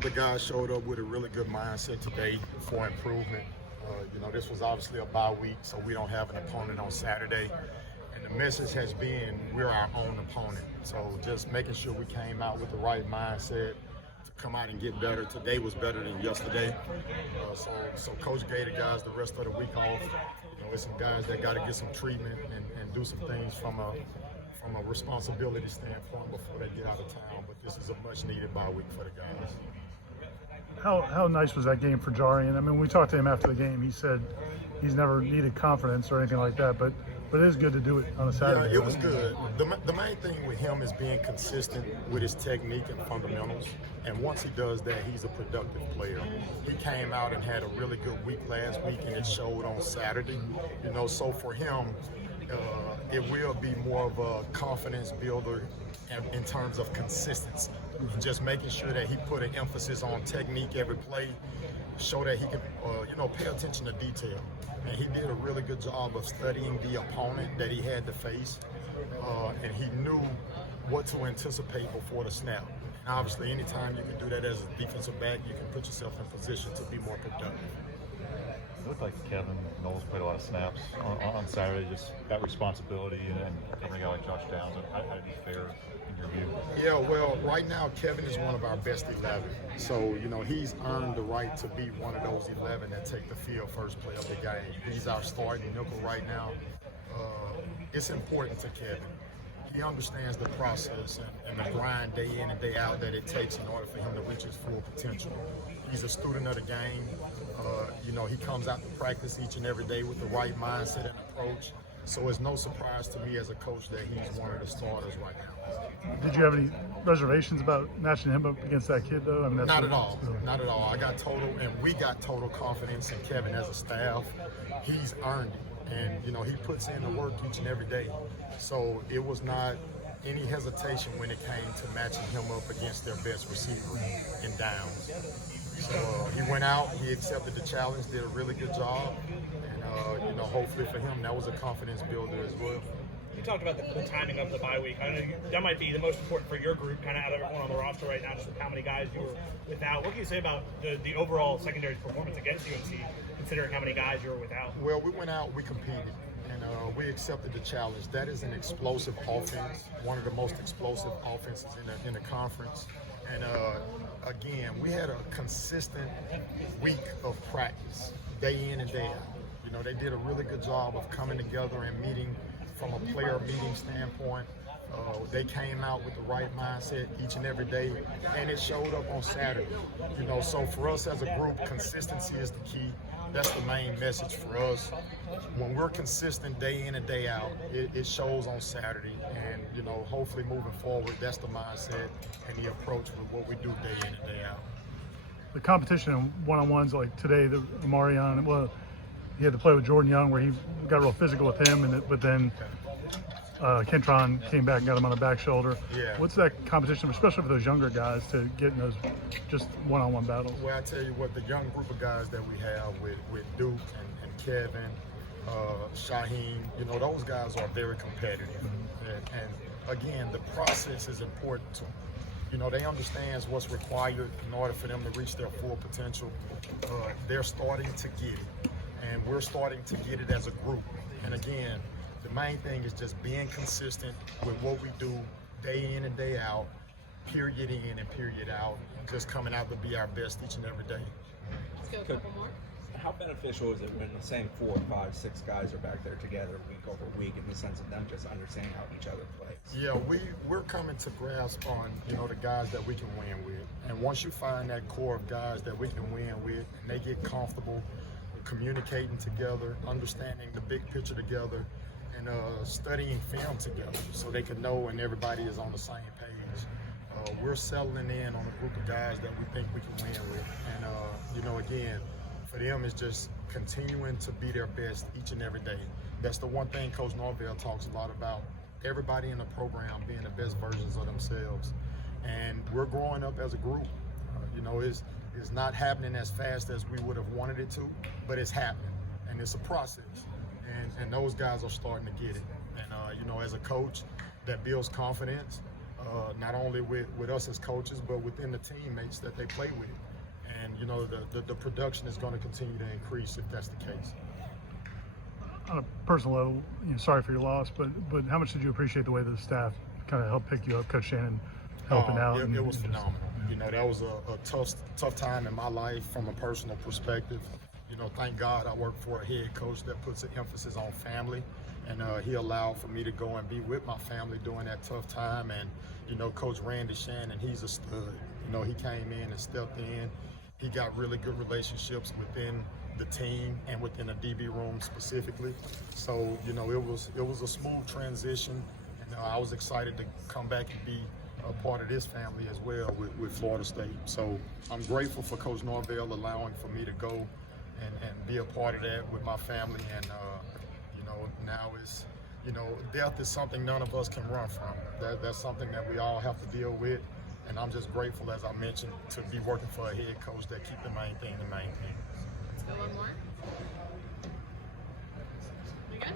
The guys showed up with a really good mindset today for improvement. This was obviously a bye week, so we don't have an opponent on Saturday. And the message has been we're our own opponent. So just making sure we came out with the right mindset to come out and get better. Today was better than yesterday. So Coach gave the guys the rest of the week off. It's some guys that got to get some treatment and do some things from a responsibility standpoint before they get out of town. But this is a much needed bye week for the guys. How nice was that game for Jarian? I mean, when we talked to him after the game, he said he's never needed confidence or anything like that, but it is good to do it on a Saturday. Yeah, it was good. The main thing with him is being consistent with his technique and fundamentals, and once he does that, he's a productive player. He came out and had a really good week last week, and it showed on Saturday. So for him, it will be more of a confidence builder in terms of consistency. Just making sure that he put an emphasis on technique every play, show that he can, pay attention to detail. And he did a really good job of studying the opponent that he had to face, and he knew what to anticipate before the snap. And obviously, anytime you can do that as a defensive back, you can put yourself in position to be more productive. It looked like Kevin Knowles played a lot of snaps on Saturday, just that responsibility and covering a guy like Josh Downs. How did he fare in your view? Yeah, well, right now Kevin is one of our best 11. So, he's earned the right to be one of those 11 that take the field first play of the game. He's our starting nickel right now. It's important to Kevin. He understands the process and the grind day in and day out that it takes in order for him to reach his full potential. He's a student of the game. He comes out to practice each and every day with the right mindset and approach. So it's no surprise to me as a coach that he's one of the starters right now. Did you have any reservations about matching him up against that kid, though? I mean, Not at all. Not at all. We got total confidence in Kevin as a staff. He's earned it. And, he puts in the work each and every day. So it was not any hesitation when it came to matching him up against their best receiver in downs. So he went out, he accepted the challenge, did a really good job. And, hopefully for him, that was a confidence builder as well. You talked about the timing of the bye week. I know that might be the most important for your group, kind of out of everyone on the roster right now, just with how many guys you were without. What can you say about the overall secondary performance against UNC, considering how many guys you were without? Well, we went out, we competed, and we accepted the challenge. That is an explosive offense, one of the most explosive offenses in the conference. And again, we had a consistent week of practice, day in and day out. They did a really good job of coming together and meeting from a player meeting standpoint. They came out with the right mindset each and every day, and it showed up on Saturday. So for us as a group, consistency is the key. That's the main message for us. When we're consistent day in and day out, it shows on Saturday. And, hopefully moving forward, that's the mindset and the approach with what we do day in and day out. The competition in one-on-ones like today, the Marion, well, he had to play with Jordan Young where he got real physical with him, but then Kentron came back and got him on the back shoulder. Yeah. What's that competition, especially for those younger guys, to get in those just one-on-one battles? Well, I tell you what, the young group of guys that we have with Duke and Kevin, Shaheem, those guys are very competitive. Mm-hmm. And again, the process is important to them. They understand what's required in order for them to reach their full potential. They're starting to get it, and we're starting to get it as a group. And again, the main thing is just being consistent with what we do day in and day out, period in and period out, just coming out to be our best each and every day. Let's go a couple more. How beneficial is it when the same 4, 5, 6 guys are back there together week over week in the sense of them just understanding how each other plays? Yeah, we're coming to grasp on, the guys that we can win with. And once you find that core of guys that we can win with, and they get comfortable communicating together, understanding the big picture together, and studying film together so they can know and everybody is on the same page. We're settling in on a group of guys that we think we can win with. And, again, for them, it's just continuing to be their best each and every day. That's the one thing Coach Norvell talks a lot about. Everybody in the program being the best versions of themselves. And we're growing up as a group. It's not happening as fast as we would have wanted it to, but it's happening. And it's a process. And those guys are starting to get it. And, as a coach that builds confidence, not only with us as coaches, but within the teammates that they play with. And, you know, the production is going to continue to increase if that's the case. On a personal level, sorry for your loss, but how much did you appreciate the way the staff kind of helped pick you up, Coach Shannon helping out? It was phenomenal. You know, that was a tough time in my life from a personal perspective. You know, thank God I work for a head coach that puts an emphasis on family, and he allowed for me to go and be with my family during that tough time. And, you know, Coach Randy Shannon, he's a stud. You know, he came in and stepped in. He got really good relationships within the team and within the DB room specifically. So, you know, it was a smooth transition, and I was excited to come back and be a part of this family as well with Florida State. So I'm grateful for Coach Norvell allowing for me to go and be a part of that with my family. And, you know, now it's, you know, death is something none of us can run from. That's something that we all have to deal with. And I'm just grateful, as I mentioned, to be working for a head coach that keep the main thing the main thing.